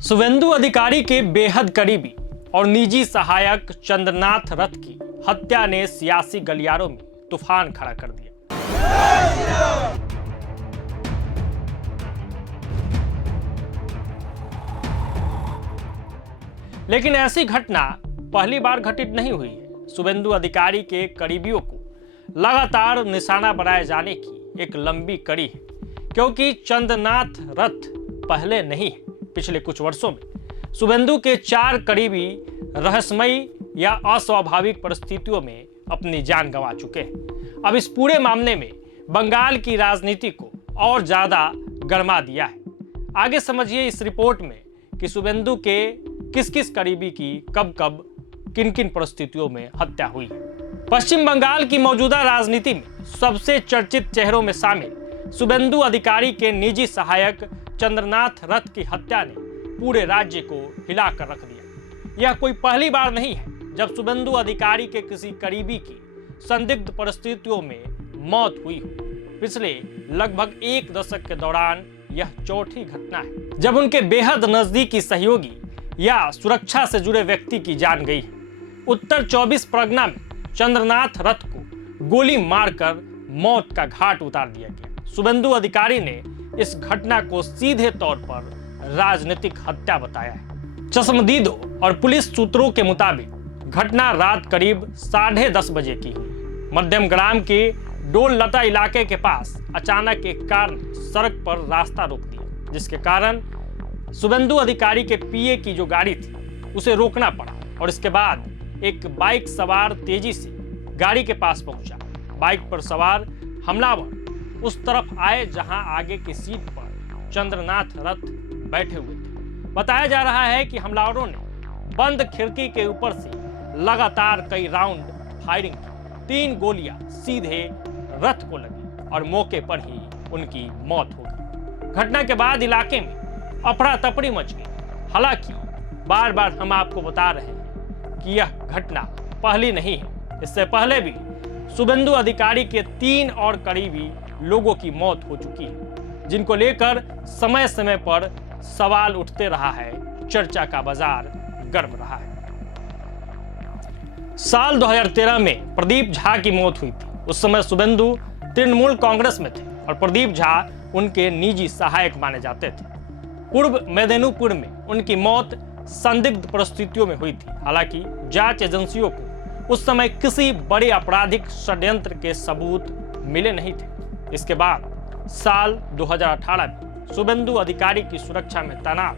शुभेंदु अधिकारी के बेहद करीबी और निजी सहायक चंद्रनाथ रथ की हत्या ने सियासी गलियारों में तूफान खड़ा कर दिया। लेकिन ऐसी घटना पहली बार घटित नहीं हुई है। शुभेंदु अधिकारी के करीबियों को लगातार निशाना बनाए जाने की एक लंबी कड़ी है, क्योंकि चंद्रनाथ रथ पहले नहीं है। पिछले कुछ वर्षों में शुभेंदु के 4 करीबी रहस्यमयी या अस्वाभाविक परिस्थितियों में अपनी जान गंवा चुके हैं। अब इस पूरे मामले में बंगाल की राजनीति को और ज्यादा गरमा दिया है। आगे समझिए इस रिपोर्ट में कि शुभेंदु के किस किस करीबी की कब कब किन किन परिस्थितियों में हत्या हुई है। पश्चिम बंगाल की मौजूदा राजनीति में सबसे चर्चित चेहरों में शामिल शुभेंदु अधिकारी के निजी सहायक चंद्रनाथ रथ की हत्या ने पूरे राज्य को हिलाकर रख दिया। यह कोई पहली बार नहीं है जब शुभेंदु अधिकारी के किसी करीबी की संदिग्ध परिस्थितियों में मौत हुई हो। पिछले लगभग 1 दशक के दौरान यह चौथी घटना है जब उनके बेहद नजदीकी सहयोगी या सुरक्षा से जुड़े व्यक्ति की जान गई है। उत्तर 24 परगना में चंद्रनाथ रथ को गोली मारकर मौत का घाट उतार दिया गया। शुभेंदु अधिकारी ने इस घटना को सीधे तौर पर राजनीतिक हत्या बताया है। चश्मदीदों और पुलिस सूत्रों के मुताबिक घटना रात करीब 10:30 बजे की हुई। मध्यम ग्राम के डोल लता इलाके के पास अचानक एक कार ने सड़क पर रास्ता रोक दिया, जिसके कारण शुभेंदु अधिकारी के पीए की जो गाड़ी थी उसे रोकना पड़ा और इसके बाद एक बाइक सवार तेजी से गाड़ी के पास पहुंचा। बाइक पर सवार हमलावर उस तरफ आए जहां आगे की सीट पर चंद्रनाथ रथ बैठे हुए थे। बताया जा रहा है कि हमलावरों ने बंद खिड़की के ऊपर से लगातार कई राउंड फायरिंग की। 3 गोलियां सीधे रथ को लगी और मौके पर ही उनकी मौत हो गई। घटना के बाद इलाके में अफरा तफरी मच गई। हालांकि बार बार हम आपको बता रहे हैं कि यह घटना पहली नहीं है। इससे पहले भी शुभेंदु अधिकारी के 3 और करीबी लोगों की मौत हो चुकी है, जिनको लेकर समय समय पर सवाल उठते रहा है। चर्चा का बाजार गर्म रहा है। साल 2013 में प्रदीप झा की मौत हुई थी। उस समय शुभेंदु तृणमूल कांग्रेस में थे और प्रदीप झा उनके निजी सहायक माने जाते थे। पूर्व मेदिनीपुर में उनकी मौत संदिग्ध परिस्थितियों में हुई थी। हालांकि जांच एजेंसियों को उस समय किसी बड़े आपराधिक षड्यंत्र के सबूत मिले नहीं थे। इसके बाद साल 2018 में शुभेंदु अधिकारी की सुरक्षा में तैनात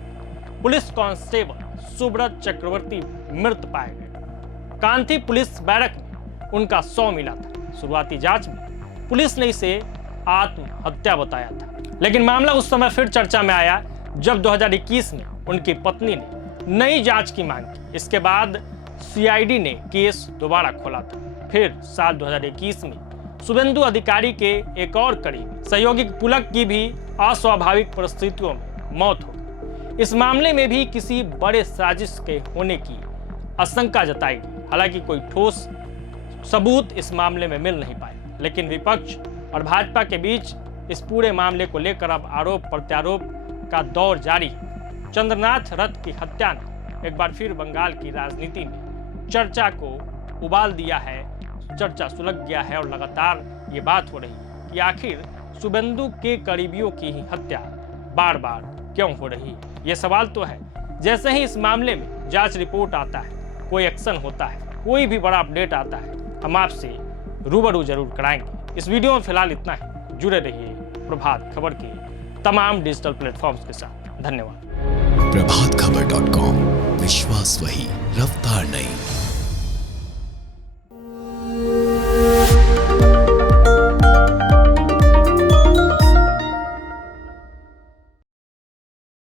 पुलिस कांस्टेबल सुब्रत चक्रवर्ती मृत पाए गए। कांथी पुलिस बैरक में उनका शव मिला था। शुरुआती जांच में पुलिस ने इसे आत्महत्या बताया था, लेकिन मामला उस समय फिर चर्चा में आया जब 2021 में उनकी पत्नी ने नई जांच की मांग की। इसके बाद सीआईडी ने केस दोबारा खोला था। फिर साल 2021 में शुभेंदु अधिकारी के एक और करीबी सहयोगी पुलक की भी अस्वाभाविक परिस्थितियों में मौत हो गई। इस मामले में भी किसी बड़े साजिश के होने की आशंका जताई गई। हालांकि कोई ठोस सबूत इस मामले में मिल नहीं पाए, लेकिन विपक्ष और भाजपा के बीच इस पूरे मामले को लेकर अब आरोप प्रत्यारोप का दौर जारी है। चंद्रनाथ रथ की हत्या ने एक बार फिर बंगाल की राजनीति में चर्चा को उबाल दिया है। चर्चा सुलग गया है और लगातार ये बात हो रही है कि आखिर शुभेंदु के करीबियों की ही हत्या बार बार क्यों हो रही है। ये सवाल तो है। जैसे ही इस मामले में जांच रिपोर्ट आता है, कोई एक्शन होता है, कोई भी बड़ा अपडेट आता है, हम आपसे रूबरू जरूर कराएंगे। इस वीडियो में फिलहाल इतना ही। जुड़े रहिए प्रभात खबर के तमाम डिजिटल प्लेटफॉर्म्स के साथ। धन्यवाद। प्रभातखबर.com, विश्वास वही, रफ्तार नहीं।